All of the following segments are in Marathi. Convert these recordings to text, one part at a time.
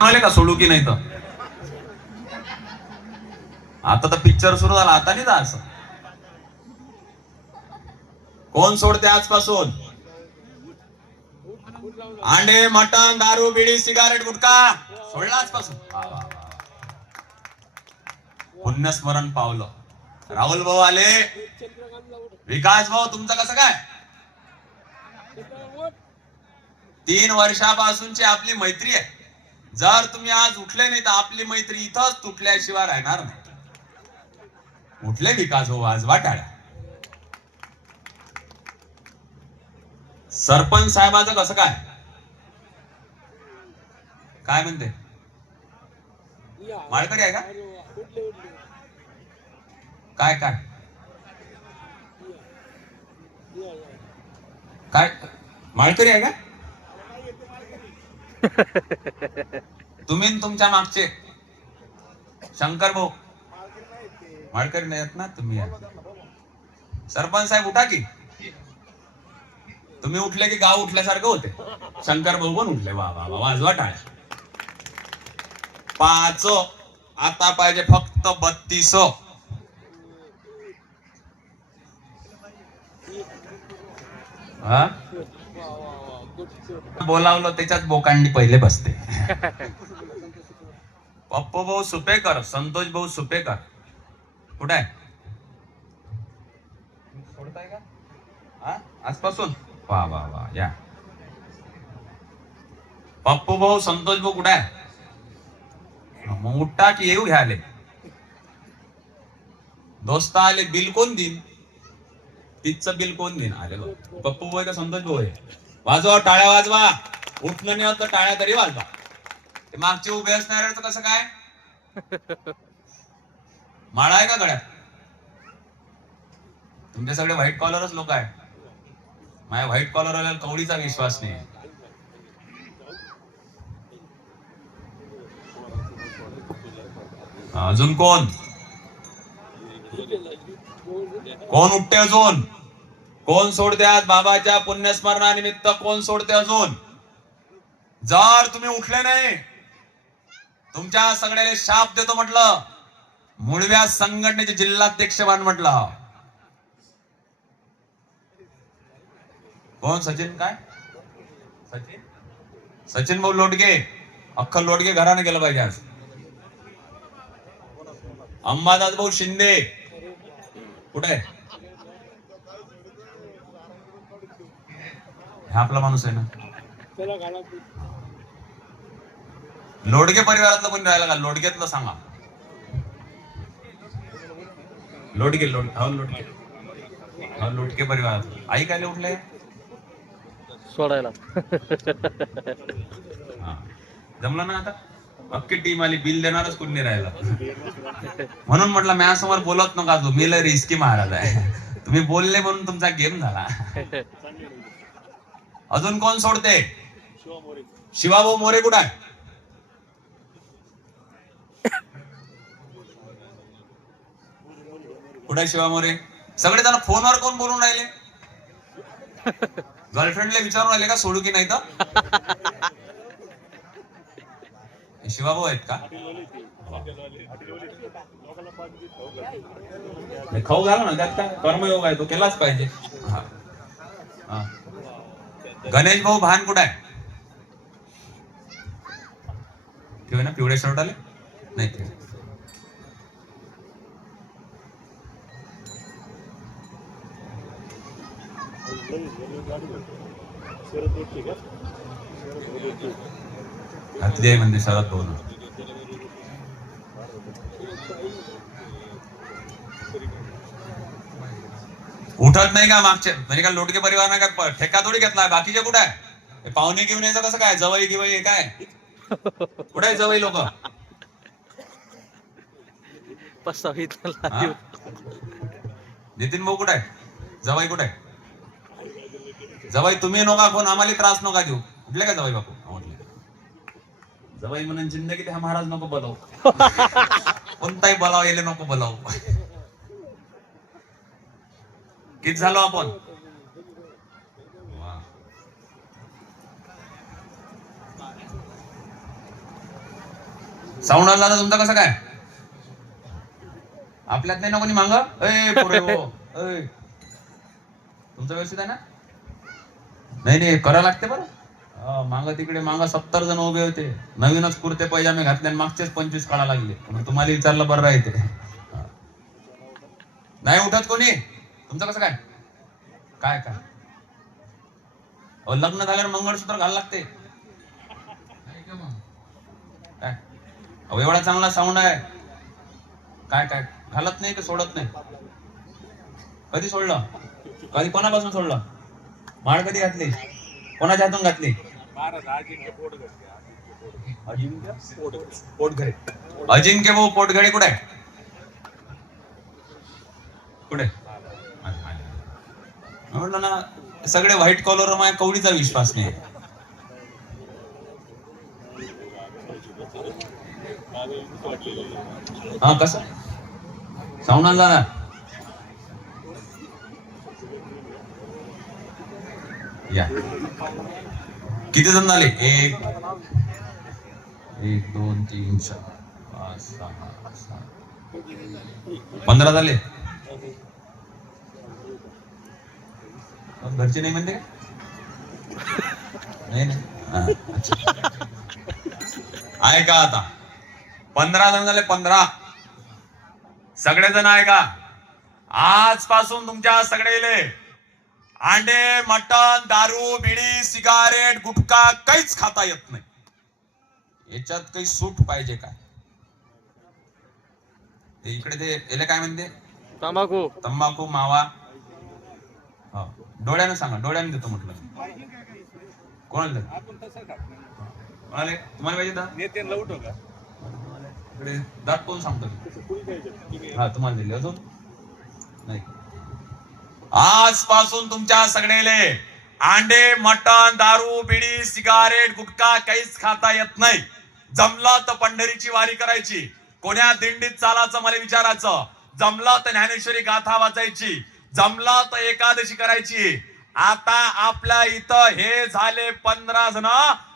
आले का सोडू की नाही तर? आता तर पिक्चर सुरू झाला आता नाही जा असं कोण सोडते आजपासून? अंडे मटण दारू बिडी सिगारेट गुटखा. सोडला आजपासून? पुण्यस्मरण पावलं. राहुल भाऊ आले. विकास भाऊ तुमचं कसं काय? तीन वर्षापासूनची आपली मैत्री आहे. जर तुम्ही आज उठले नाही तर आपली मैत्री इथंच तुटल्याशिवाय राहणार नाही. उठले विकास हो आज वाटाळ्या सरपंच साहेबाचं कसं काय? काय म्हणते? माळकरी आहे का? काय काय? काय? माळकरी आहे का? तुम्ही तुमच्या मागचे. शंकर भाऊ. माळकरी नाहीत ना तुम्ही. सरपंच साहेब उठा की. तुम्ही उठले की गाव उठल्यासारखं होते. शंकर भाऊ पण उठले. वा वा वा वाजवा टाळ्या पाच. आता पाहिजे फक्त बत्तीस. हा? बोलावलं त्याच्यात बोकांडी पहिले बसते. पप्पू भाऊ सुपेकर संतोष भाऊ सुपेकर. कुठे आहे? का? आजपासून? वा वा वा या. पप्पू भाऊ संतोष भाऊ कुठे आहे? मग उठा की येऊ घ्याले? दोस्त आले बिल कोण देईन? तिथचं बिल कोण देईन? वा. पप्पू भाऊ आहे का संतोष भाऊ आहे? वाजवा टाळ्या वाजवा. उठणं नाही होत तर टाळ्या तरी वाजवा. ते मागचे उभे असणाऱ्याचं कसं काय? माळा आहे का गड्यात तुमचे सगळे व्हाईट कॉलरच लोक आहे माझ्या व्हाईट कॉलर आल्या कवडीचा विश्वास नाही. अजून कोण? कोण उठते अजून? कोण सोडते आज बाबाच्या पुण्यस्मरणानिमित्त? कोण सोडते अजून? जर तुम्ही उठले नाही तुमच्या सगळ्याला शाप देतो म्हटलं मुळव्या संघटनेचे जिल्हाध्यक्ष बाण म्हटलं. कोण? सचिन काय? सचिन? सचिन भाऊ लोटगे. अख्खं लोटगे घराने गेलं पाहिजे आज. अंबादास भाऊ शिंदे. कुठे? हा आपला माणूस आहे ना. लोडगे परिवारातलं कोणी राहिला का? लोडगेतलं सांगा. लोडगे लोड हो लोडगे हो लोटके परिवारात. आई काय उठले सोडायला. हा. जमलं ना आता? अख्खी टीम आली बिल देणारच कोणी नाही राहिला. म्हणून म्हटलं माझ्यासमोर बोलत नका तू. मी लय रिस्की महाराज आहे. तुम्ही बोलले म्हणून तुमचा गेम झाला. अजून कोण सोडते? शिवाभाऊ मोरे कुठं आहे? कुठे शिवा मोरे? सगळे जण फोनवर कोण बोलून राहिले? गर्लफ्रेंडला विचारून राहिले का सोडू की नाही तर? शिवाभाऊ आहेत का? खाऊ घाला ना त्यात काय? कर्मयोग आहे तो केलाच पाहिजे. हा. हा. गणेश भाऊ भान कुठं आहे? ठेव ना पिवळे शर्ट आले? नाही ठेव. आहे म्हणजे शरद भाऊ उठत नाही का मागचे? म्हणजे का लोटके परिवार का प- ठेका थोडी घेतला? बाकीचे कुठे आहे? पाहुणे घेऊन यायचं कसं काय? जवळ गिवई हे काय? कुठे आहे जवळ लोक? नितीन भाऊ कुठे आहे? जवाई कुठे आहे? जवाई तुम्ही नका कोण आम्हाला त्रास नका देऊ. कुठले का जवाई बापू? म्हटले जवाई म्हणून जिंदगी हा महाराज नको बोलाव. कोणताही बोलाव येले नको बोलाव. किती झालो आपण? साऊंड आला ना तुमचा कसं काय? आपल्यात नाही ना कोणी मांग? हो. तुमचं व्यवस्थित आहे ना? नाही नाही करा लागते बरं. मांग तिकडे मांग सत्तर जण उभे होते. नवीनच कुर्ते पैजामे घातले आणि मागचेच पंचवीस काढा लागले. मग तुम्हाला विचारलं बरं राहते नाही उठत कोणी? तुमचं कसं काय? काय काय? अहो, लग्न झाल्यावर मंगळसूत्र घाल लागते. काय? अहो एवढा चांगला साऊंड आहे. काय काय? घालत नाही का सोडत नाही? कधी सोडलं? कधी कोणापासून सोडलं? माळ कधी घातली? कोणाच्या हातून घातली? पोटघरे अजिंक्य भाऊ पोटघरे. कुठे? कुठे? म्हटलं ना सगळे व्हाईट कॉलर माझ्या कवडीचा विश्वास नाही. हा कसं? साऊंड ना या. किती जण झाले? एक. एक दोन तीन चार पाच सहा सात. पंधरा झाले? घरचे नाही म्हणते? नाही ना. आहे का आता. पंधरा जण झाले पंधरा. सगळेजण आहे का आजपासून तुमच्या सगळेले अंडे मटण दारू बिडी सिगारेट गुटखा काहीच खाता येत नाही. याच्यात काही सूट पाहिजे काय ते इकडे ते याला काय म्हणते? तंबाखू. तंबाखू मावा. डोळ्यानं सांगा डोळ्यानं देतो म्हटलं. कोणाला? कोणाला? तुम्हाला पाहिजे दात? इकडे दात कोण सांगतो? हा तुम्हाला दिले अजून? नाही. आजपासून तुमच्या सगळेले अंडे मटण दारू बिडी सिगारेट गुटखा काहीच खाता येत नाही. जमलं तर पंढरीची वारी करायची. कोण्या दिंडीत चालायचं मला विचारायचं. जमलं तर ज्ञानेश्वरी गाथा वाचायची. जमला तर एकादशी करायची. आता आपल्या इथं हे झाले पंधरा जण.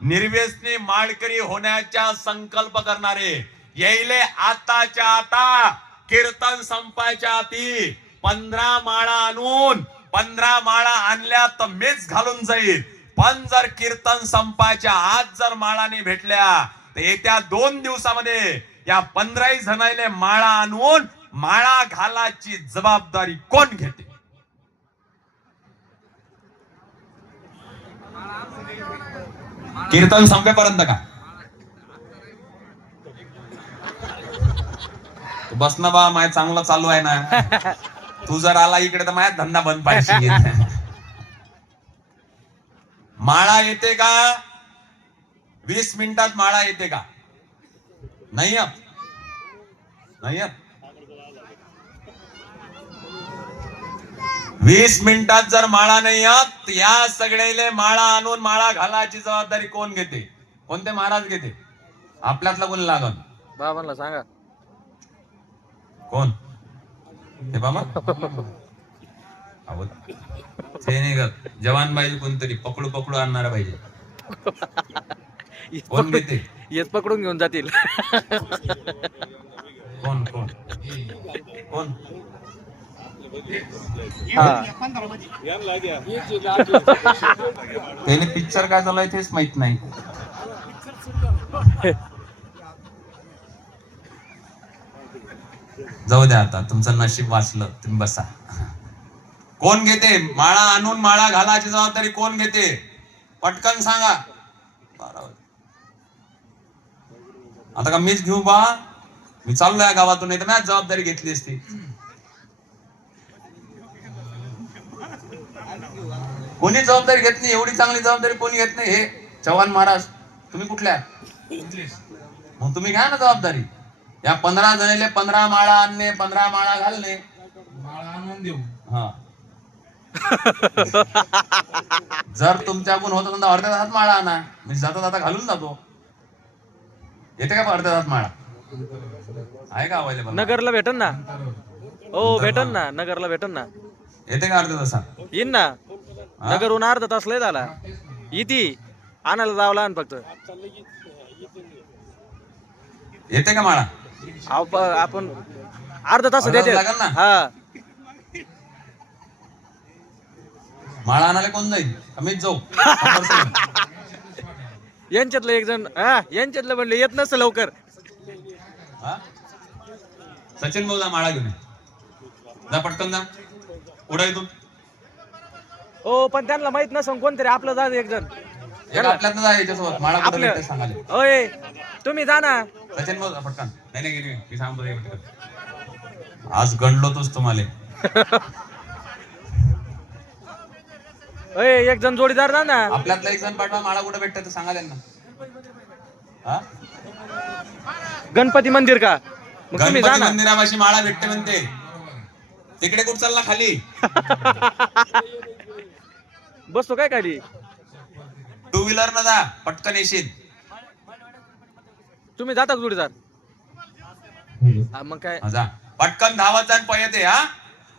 निर्व्यसनी माळकरी होण्याचा संकल्प करणारे. येईले आताच्या आता. कीर्तन संपायच्या आधी पंधरा माळा आणून पंधरा माळा आणल्या तर मीच घालून जाईल. पण जर कीर्तन संपायच्या आज जर माळाने भेटल्या तर येत्या दोन दिवसामध्ये या पंधराही जणांले माळा आणून माळा घालाची जबाबदारी कोण घेते? कीर्तन संपेपर्यंत का? बस ना बा माय चांगलं चालू आहे ना. तू जर आला इकडे तर माझ्या धंदा बंद पाहिजे. माळा येते का? वीस मिनिटात माळा येते का? नाही नाही वीस मिनिटात जर माळा नाही येत या सगळ्याले माळा आणून माळा घालायची जबाबदारी कोण घेते? कोणते महाराज घेते? आपल्यातला कोण लागन? बाबांना सांगा. कोण? हे बाबा? ते नाही का जवान पाहिजे कोणतरी पकडू पकडू आणणारा पाहिजे. कोण घेते? येत पकडून घेऊन जातील. कोण कोण? कोण? त्याला त्याने पिक्चर काय चालू आहे तेच माहीत नाही. जाऊ द्या आता तुमचं नशीब वाचलं तुम्ही बसा. कोण घेते? माळा आणून माळा घालायची जबाबदारी कोण घेते? पटकन सांगा. बरोबर. आता का मीच घेऊ बा? मी चाललो या गावातून नाही तर मॅच जबाबदारी घेतली असती. कोणी जबाबदारी घेत नाही एवढी चांगली जबाबदारी कोणी घेत नाही हे चव्हाण महाराज. तुम्ही कुठल्या? मग तुम्ही घ्या ना जबाबदारी. या पंधरा जणीले पंधरा माळा आणणे पंधरा माळा घालणे. माळा आणून देऊ. हा. जर तुमच्याकडून होत तर अर्ध्या तासात माळा आणा मी जाता जाता घालून जातो. येते का अर्ध्या तासात माळा? आहे का अवेलेबल नगरला भेटन ना? हो भेटन ना नगरला भेटन ना. येते का अर्ध्या तासात? येईन ना? नगरहून अर्धा तास लय झाला. इथे आणायला जावं लागेल फक्त. येते का प- आपण अर्धा तास अर्धा देते. लागेल ना? हा. माळा आणायला कोण जाईल? कमीच जाऊ. यांच्यातलं एक जण हा यांच्यातलं म्हणलं येत नसतं लवकर. हा? सचिन भाऊ जा माळा घेऊन ये. जा पटकन जा. उडा इथून. हो पण त्यांना माहीत नसन कोणतरी आपलं जा एक जण आपलं सांगाले तुम्ही जा ना. सचिन पटकन. नाही नाही गेली मी. सांगतो पटकन. आज गणलो तूच तुम्हाला. ओय एक जण जोडीदार जा ना. आपल्यातला एक जण पाठवा माळा कुठं भेटते सांगा त्यांना हा? गणपती मंदिर का? मग तुम्ही जा गणपती ना. मंदिरापाशी माळा भेटते म्हणते. तिकडे कुठं चालला खाली? बसतो काय खाली? टू व्हीलर न जा पटकन येशील. तुम्ही जाता का जोडीदार? हा, मग काय? जा. पटकन धावत जाण पयते हा.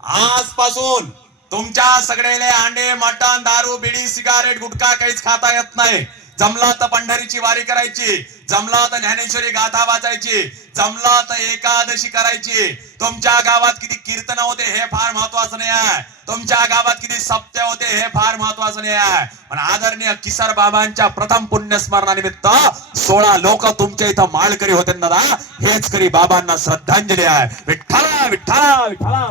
आजपासून तुमच्या सगळेले अंडे मटण दारू बिडी सिगारेट गुटखा काहीच खाता येत नाही. जमला तर पंढरीची वारी करायची जमला तर ज्ञानेश्वरी गाथा वाचायची जमला तर एकादशी करायची. तुमच्या गावात किती कीर्तन होते हे फार महत्वाचं नाही आहे. तुमच्या गावात किती सप्त्य होते हे फार महत्वाचं नाही आहे. पण आदरणीय किसर बाबांच्या प्रथम पुण्यस्मरणानिमित्त सोळा लोक तुमच्या इथं माळकरी होते दादा हेच करी बाबांना श्रद्धांजली आहे. विठ्ठला विठ्ठला विठ्ठला.